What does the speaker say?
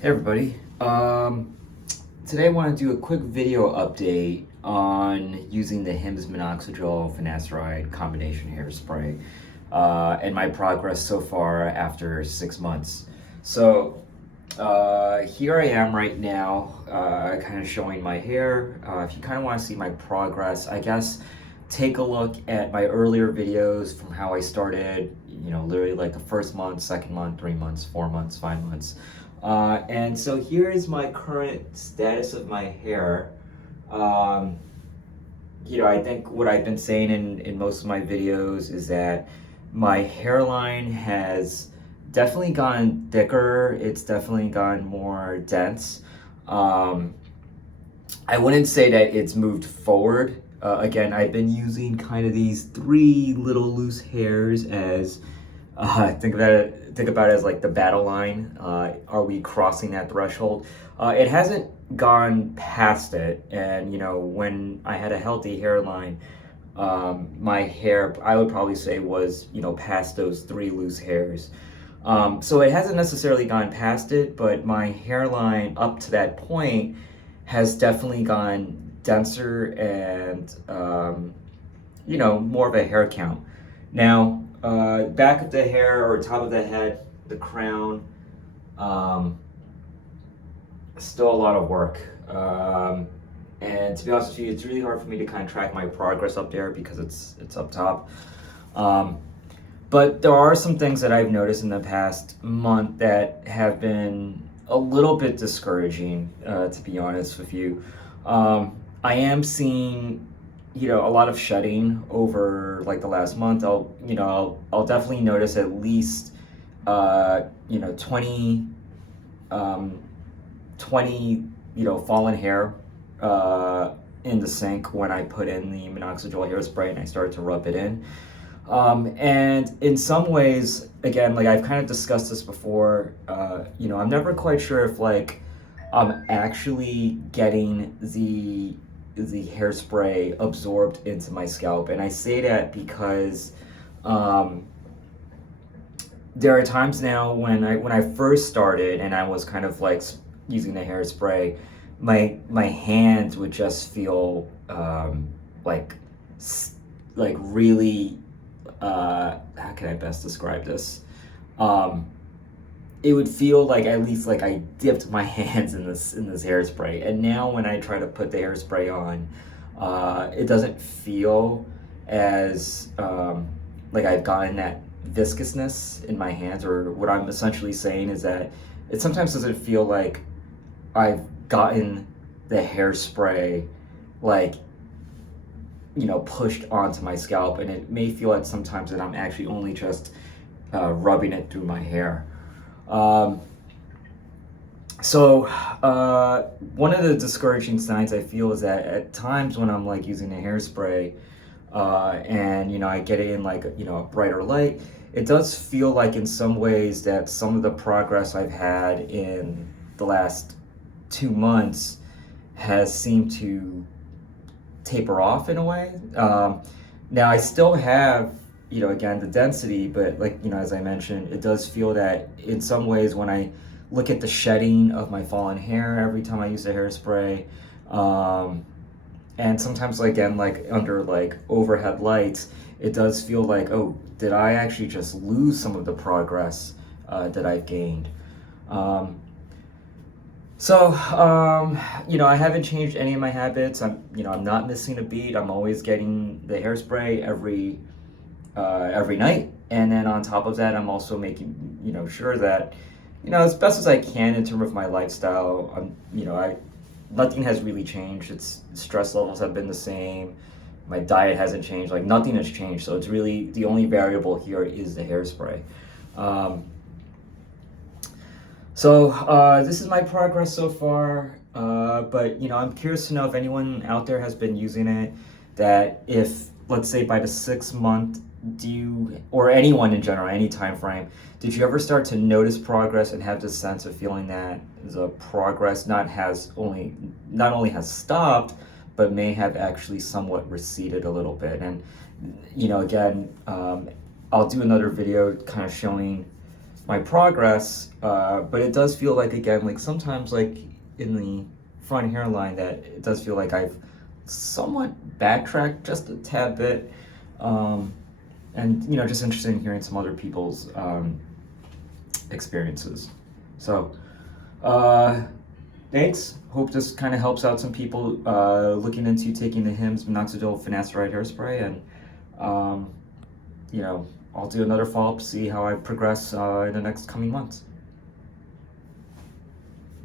Hey everybody. Today I want to do a quick video update on using the Hims minoxidil finasteride combination hairspray and my progress so far after 6 months. So here I am right now, kind of showing my hair. If you kind of want to see my progress, I guess take a look at my earlier videos from how I started, literally like the first month, second month, 3 months, 4 months, 5 months. And so here is my current status of my hair. I think what I've been saying in most of my videos is that my hairline has definitely gotten thicker. It's definitely gotten more dense. I wouldn't say that it's moved forward. Again, I've been using kind of these three little loose hairs as think about it as like the battle line. Are we crossing that threshold? It hasn't gone past it, and when I had a healthy hairline, my hair, I would probably say, was past those three loose hairs. So it hasn't necessarily gone past it, but my hairline up to that point has definitely gone denser and more of a hair count. Now, back of the hair or top of the head, the crown, still a lot of work. And to be honest with you, it's really hard for me to kind of track my progress up there because it's up top. But there are some things that I've noticed in the past month that have been a little bit discouraging, to be honest with you. I am seeing a lot of shedding over like the last month. I'll definitely notice at least 20 fallen hair in the sink when I put in the minoxidil hairspray and I started to rub it in. And in some ways, again, like I've kind of discussed this before, I'm never quite sure if like I'm actually getting the hairspray absorbed into my scalp. And I say that because there are times now when I first started and I was kind of like using the hairspray, my hands would just feel like really how can I best describe this? It would feel like at least like I dipped my hands in this hairspray. And now when I try to put the hairspray on, it doesn't feel as like I've gotten that viscousness in my hands. Or what I'm essentially saying is that it sometimes doesn't feel like I've gotten the hairspray like pushed onto my scalp, and it may feel like sometimes that I'm actually only just rubbing it through my hair. So one of the discouraging signs I feel is that at times when I'm like using a hairspray and I get it in like a brighter light, it does feel like in some ways that some of the progress I've had in the last 2 months has seemed to taper off in a way. Now I still have again the density, but like as I mentioned, it does feel that in some ways when I look at the shedding of my fallen hair every time I use the hairspray, and sometimes again like under like overhead lights, it does feel like, oh, did I actually just lose some of the progress that I've gained? I haven't changed any of my habits. I'm not missing a beat. I'm always getting the hairspray every night, and then on top of that, I'm also making sure that as best as I can in terms of my lifestyle. Nothing has really changed. It's stress levels have been the same. My diet hasn't changed. Like nothing has changed. So it's really the only variable here is the hairspray. So this is my progress so far, but I'm curious to know if anyone out there has been using it, that if, let's say by the 6 month, or anyone in general, any time frame, did you ever start to notice progress and have this sense of feeling that the progress not only has stopped, but may have actually somewhat receded a little bit? And again, I'll do another video kind of showing my progress, but it does feel like, again, like sometimes like in the front hairline that it does feel like I've somewhat backtracked just a tad bit. And just interested in hearing some other people's experiences. So thanks. Hope this kind of helps out some people looking into taking the Hims minoxidil finasteride hairspray, and I'll do another follow-up to see how I progress in the next coming months.